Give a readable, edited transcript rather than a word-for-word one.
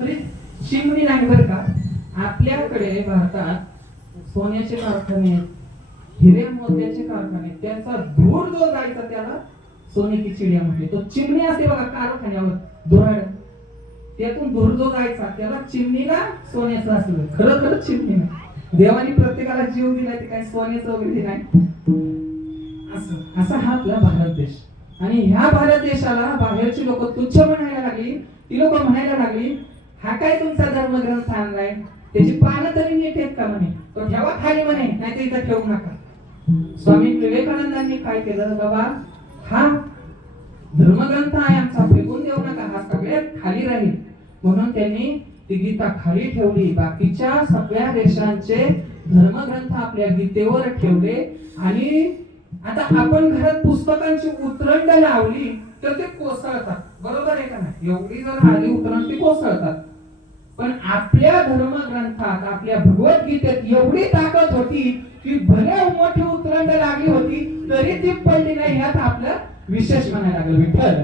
चिमणी नाही बरं का. आपल्याकडे भारतात सोन्याचे कारखाने, हिरे मोत्याचे कारखाने, त्याचा धूर जो जायचा त्याला सोने की चिडिया म्हणते. तो चिमणी असते बघा कारखान्यावर धुराड, त्यातून धूर जो जायचा त्याला चिमणीला सोन्याचं असलं. खरं खरं चिमणी नाही. देवाने प्रत्येकाला जीव दिलाय ते काही सोन्याचं वगैरे नाही. असं असा हा आपला भारत देश. आणि ह्या भारत देशाला बाहेरची लोक तुच्छ म्हणायला लागली. ती लोक म्हणायला लागली, हा काय तुमचा धर्मग्रंथ आणलाय, त्याची पानं तरी नीट आहेत का म्हणे, तो ठेवा खाली म्हणे, नाही तर इथं ठेवू नका. स्वामी विवेकानंदांनी काय केलं, बाबा हा धर्मग्रंथ आहे आमचा, फेकून देऊ नका, हा सगळ्यात खाली राहील. म्हणून त्यांनी ती गीता खाली ठेवली. बाकीच्या सगळ्या देशांचे धर्मग्रंथ आपल्या गीतेवर ठेवले. आणि आता आपण घरात पुस्तकांची उतरंड लावली तर ते कोसळतात, बरोबर आहे का नाही. एवढी जर आली उतरण ती कोसळतात. पण आपल्या धर्मग्रंथात, आपल्या भगवद्गीतेत एवढी ताकद होती की भले मोठी उतरंड लागली होती तरी ती पडली नाही. ह्यात आपलं विशेष म्हणायला लागलं. विठ्ठल